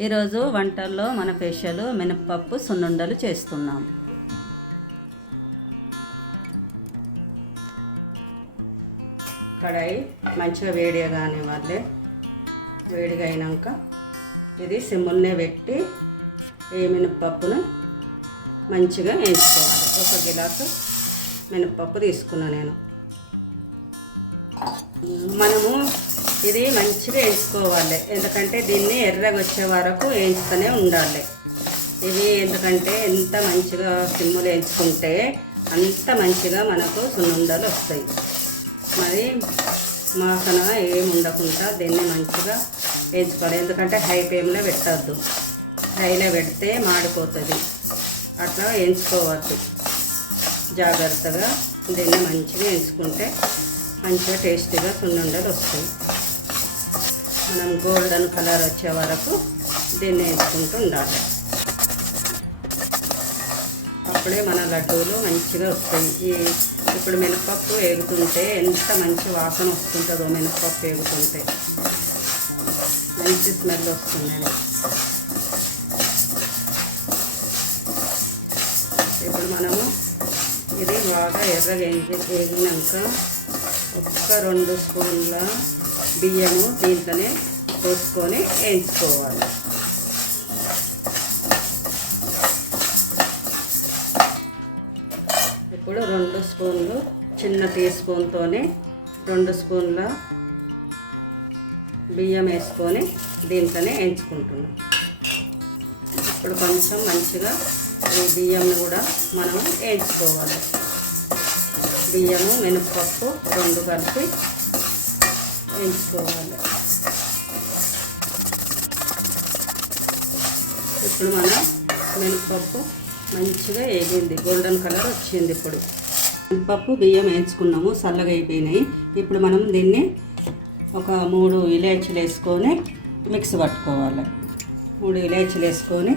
ఈరోజు వంటల్లో మన స్పెషల్ మినపప్పు సున్నుండలు చేస్తున్నాం. కడాయి మంచిగా వేడిగా కానివ్వాలి. వేడిగా అయినాక ఇది సిమ్ముల్నే పెట్టి ఈ మినపప్పును మంచిగా వేయించుకోవాలి. ఒక గిలాసు మినపప్పు తీసుకున్నా నేను. మనము ఇది మంచిగా వేయించుకోవాలి, ఎందుకంటే దీన్ని ఎర్రగా వచ్చే వరకు వేయించుతూనే ఉండాలి. ఇవి ఎందుకంటే ఎంత మంచిగా సిమ్ములు వేయించుకుంటే అంత మంచిగా మనకు సున్నుండలు వస్తాయి. మరి మాసన ఏమి ఉండకుండా దీన్ని మంచిగా వేయించుకోవాలి. ఎందుకంటే హై ఫ్లేమ్లో పెట్టద్దు, హైలో పెడితే మాడిపోతుంది. అట్లా వేయించుకోవద్దు. జాగ్రత్తగా దీన్ని మంచిగా వేయించుకుంటే మంచిగా టేస్టీగా సున్నుండలు వస్తాయి. మనం గోల్డెన్ కలర్ వచ్చే వరకు దీన్ని వేసుకుంటూ ఉండాలి. అప్పుడే మన లడ్డూలు మంచిగా వస్తాయి. ఇప్పుడు మినపప్పు వేగుతుంటే ఎంత మంచి వాసన వస్తుంటుందో, మినపప్పు వేగుతుంటే మంచి స్మెల్ వస్తుంది. ఇప్పుడు మనము ఇది బాగా ఎర్రగా వేగినాక ఒక్క 2 స్పూన్ల బియ్యము దీంట్లోనే పోసుకొని వేయించుకోవాలి. ఇప్పుడు 2 స్పూన్లు చిన్న టీ స్పూన్తోనే 2 స్పూన్ల బియ్యం వేసుకొని దీంట్లోనే వేయించుకుంటున్నాం. ఇప్పుడు కొంచెం మంచిగా ఈ బియ్యంని కూడా మనం వేయించుకోవాలి. బియ్యము మినపప్పు 2 కలిపి వేయించుకోవాలి. ఇప్పుడు మన మినపప్పు మంచిగా వేగింది, గోల్డెన్ కలర్ వచ్చింది. ఇప్పుడు మినపప్పు బియ్యం వేయించుకున్నాము, చల్లగా అయిపోయినాయి. ఇప్పుడు మనం దీన్ని ఒక 3 ఇలాచీలు వేసుకొని మిక్స్ పట్టుకోవాలి. 3 ఇలాచీలు వేసుకొని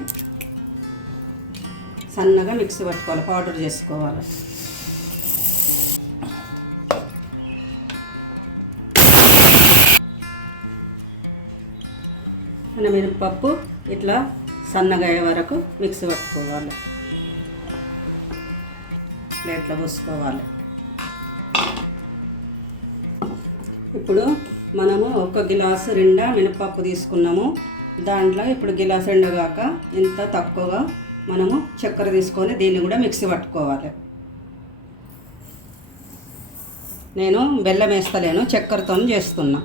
సన్నగా మిక్సీ పట్టుకోవాలి, పౌడర్ చేసుకోవాలి. మన మినపప్పు ఇట్లా సన్నగా అయ్యే వరకు మిక్సీ పట్టుకోవాలి. ప్లేట్లో పోసుకోవాలి. ఇప్పుడు మనము 1 గిలాసు నిండా మినపప్పు తీసుకున్నాము. దాంట్లో ఇప్పుడు గిలాసు నిండా కాక ఇంత తక్కువగా మనము చక్కెర తీసుకొని దీన్ని కూడా మిక్సీ పట్టుకోవాలి. నేను బెల్లం వేస్తలేను, చక్కెరతో చేస్తున్నా.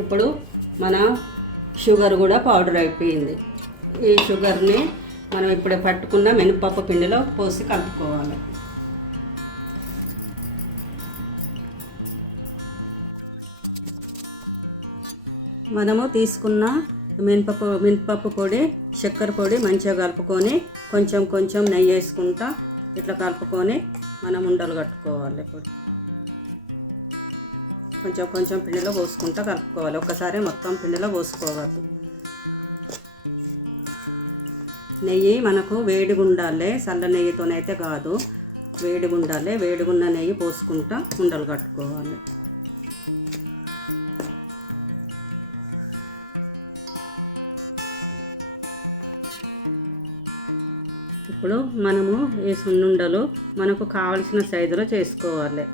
ఇప్పుడు మన షుగర్ కూడా పౌడర్ అయిపోయింది. ఈ షుగర్ని మనం ఇప్పుడే పట్టుకున్న మినపప్పు పిండిలో పోసి కలుపుకోవాలి. మనము తీసుకున్న మినపప్పు పొడి, చక్కెర పొడి మంచిగా కలుపుకొని కొంచెం కొంచెం నెయ్యి వేసుకుంటా ఇట్లా కలుపుకొని మనం ఉండలు కట్టుకోవాలి. ఇప్పుడు కొంచెం కొంచెం పిండిలో పోసుకుంటా కలుపుకోవాలి. ఒక్కసారి మొత్తం పిండిలో పోసుకోవద్దు. నెయ్యి మనకు వేడిగా ఉండాలి, చల్ల నెయ్యితోనైతే కాదు, వేడిగా ఉండాలి. వేడిగున్న నెయ్యి పోసుకుంటా ఉండలు కట్టుకోవాలి. ఇప్పుడు మనము ఈ సున్నుండలు మనకు కావలసిన సైజులో చేసుకోవాలి.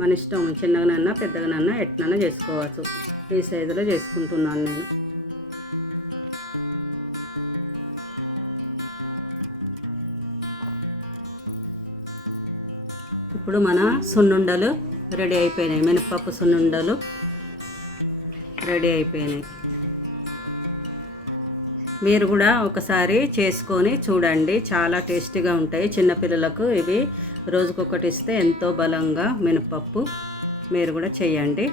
మన ఇష్టం, చిన్నగానన్నా పెద్దగానన్నా ఎట్లన్నా చేసుకోవచ్చు. ఈ సైజులో చేసుకుంటున్నాను నేను. ఇప్పుడు మన సున్నుండలు రెడీ అయిపోయినాయి. మినపప్పు సున్నుండలు రెడీ అయిపోయినాయి. మీరు కూడా ఒకసారి చేసుకొని చూడండి, చాలా టేస్టీగా ఉంటాయి. చిన్నపిల్లలకు ఇవి రోజుకొకటి ఇస్తే ఎంతో బలంగా మినపప్పు. మీరు కూడా చేయండి.